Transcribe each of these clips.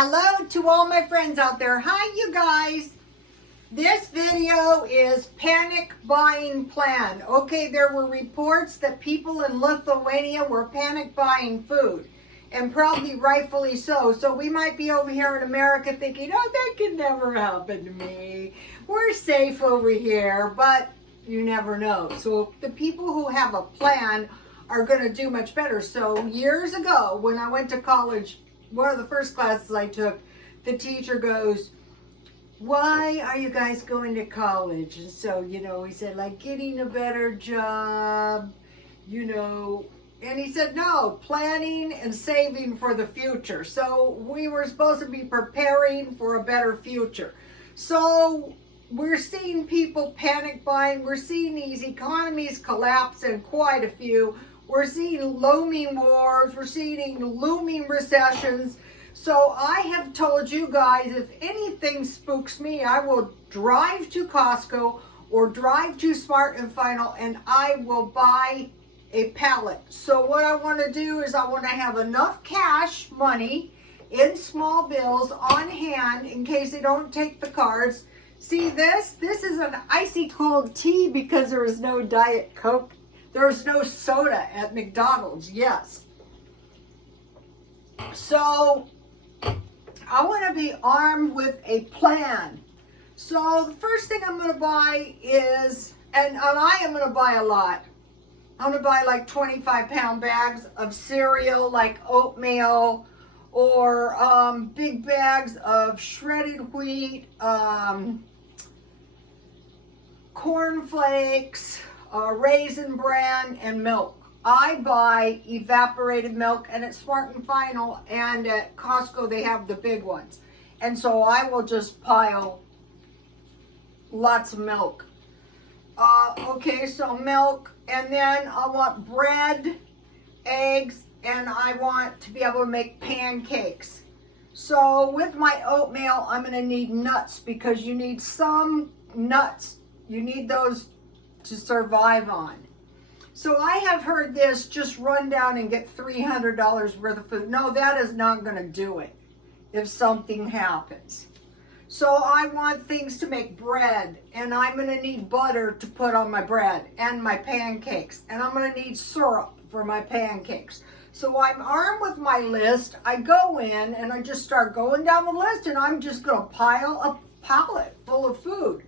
Hello to all my friends out there. Hi, you guys. This video is panic buying plan. Okay, there were reports that people in Lithuania were panic buying food, and probably rightfully so. So we might be over here in America thinking, oh, that could never happen to me. We're safe over here, but you never know. So the people who have a plan are going to do much better. So years ago, when I went to college, one of the first classes I took, the teacher goes, why are you guys going to college? And so, he said, like, getting a better job, and he said, no, planning and saving for the future. So we were supposed to be preparing for a better future. So we're seeing people panic buying. We're seeing these economies collapse, and quite a few. We're seeing looming wars. We're seeing looming recessions. So I have told you guys, if anything spooks me, I will drive to Costco or drive to Smart and Final, and I will buy a pallet. So what I want to do is I want to have enough cash money in small bills on hand in case they don't take the cards. See this? This is an icy cold tea because there is no Diet Coke. There's no soda at McDonald's, yes. So I want to be armed with a plan. So the first thing I'm going to buy is, and I am going to buy a lot. I'm going to buy like 25-pound bags of cereal, like oatmeal, or big bags of shredded wheat, corn flakes, Raisin Bran, and milk. I buy evaporated milk, and at Smart and Final and at Costco they have the big ones. And so I will just pile lots of milk. Okay, so milk, and then I want bread, eggs, and I want to be able to make pancakes. So with my oatmeal, I'm going to need nuts because you need some nuts. You need those to survive on. So I have heard this, just run down and get $300 worth of food. No, that is not going to do it if something happens. So I want things to make bread, and I'm going to need butter to put on my bread and my pancakes, and I'm going to need syrup for my pancakes. So I'm armed with my list. I go in and I just start going down the list, and I'm just going to pile a pallet full of food.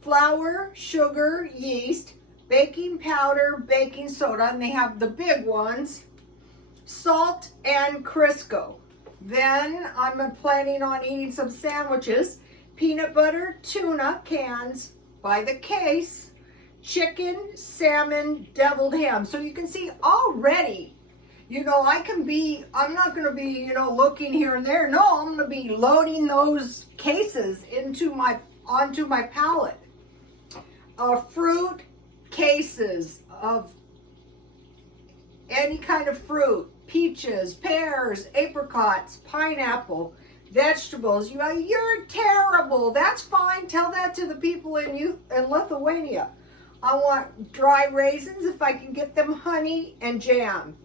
Flour, sugar, yeast, baking powder, baking soda, and they have the big ones, salt, and Crisco. Then I'm planning on eating some sandwiches, peanut butter, tuna cans by the case, chicken, salmon, deviled ham. So you can see already, I'm not going to be, looking here and there. No, I'm going to be loading those cases onto my pallet. Fruit cases of any kind of fruit, peaches, pears, apricots, pineapple, vegetables. You're terrible. That's fine. Tell that to the people in Lithuania. I want dry raisins if I can get them, honey, and jam.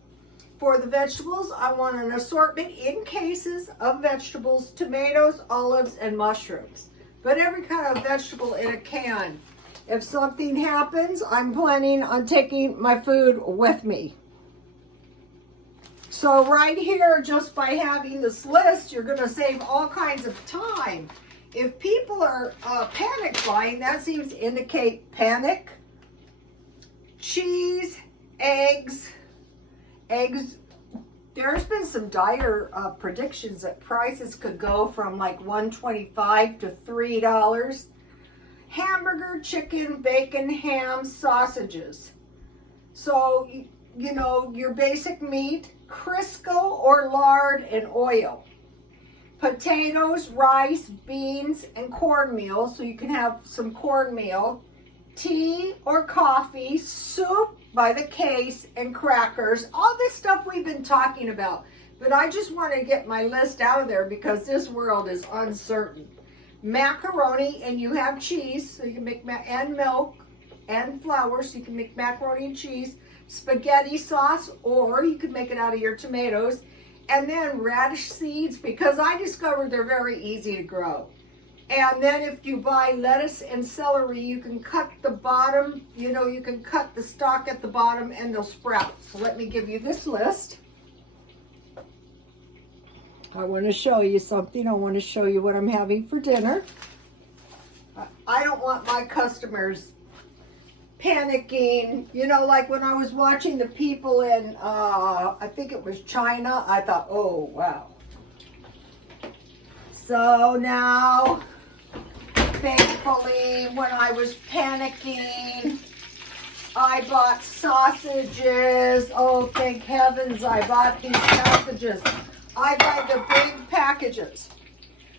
For the vegetables, I want an assortment in cases of vegetables, tomatoes, olives, and mushrooms. But every kind of vegetable in a can. If something happens, I'm planning on taking my food with me. So right here, just by having this list, you're going to save all kinds of time. If people are panic buying, that seems to indicate panic. Cheese, eggs. There's been some dire predictions that prices could go from like $1.25 to $3. Hamburger, chicken, bacon, ham, sausages. So, your basic meat, Crisco or lard and oil. Potatoes, rice, beans, and cornmeal. So you can have some cornmeal. Tea or coffee, soup by the case, and crackers. All this stuff we've been talking about. But I just want to get my list out of there because this world is uncertain. Macaroni, and you have cheese, so you can make and milk and flour, so you can make macaroni and cheese. Spaghetti sauce, or you can make it out of your tomatoes, And then radish seeds, because I discovered they're very easy to grow. And then if you buy lettuce and celery, you can cut the bottom, you can cut the stalk at the bottom and they'll sprout. So let me give you this list. I want to show you something. I want to show you what I'm having for dinner. I don't want my customers panicking. Like when I was watching the people in, I think it was China, I thought, oh, wow. So now, thankfully, when I was panicking, I bought sausages. Oh, thank heavens I bought these sausages. I buy the big packages.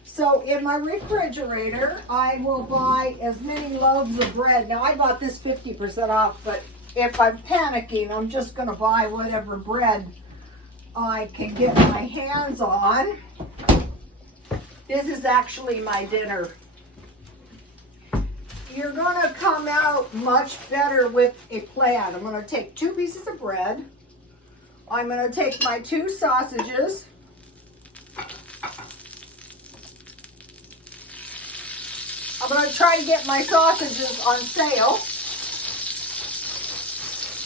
So in my refrigerator, I will buy as many loaves of bread. Now I bought this 50% off, but if I'm panicking, I'm just gonna buy whatever bread I can get my hands on. This is actually my dinner. You're gonna come out much better with a plan. I'm gonna take 2 pieces of bread. I'm gonna take my 2 sausages. I'm going to try to get my sausages on sale.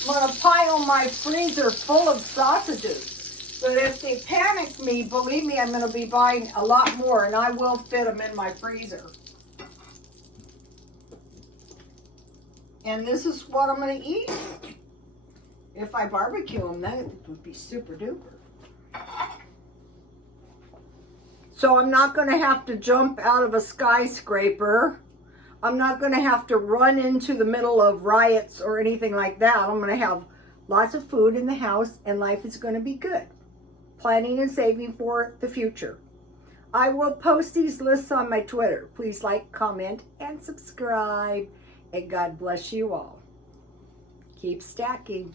I'm going to pile my freezer full of sausages. But if they panic me, believe me, I'm going to be buying a lot more, and I will fit them in my freezer. And this is what I'm going to eat. If I barbecue them, then it would be super duper. So I'm not going to have to jump out of a skyscraper. I'm not going to have to run into the middle of riots or anything like that. I'm going to have lots of food in the house and life is going to be good. Planning and saving for the future. I will post these lists on my Twitter. Please like, comment, and subscribe. And God bless you all. Keep stacking.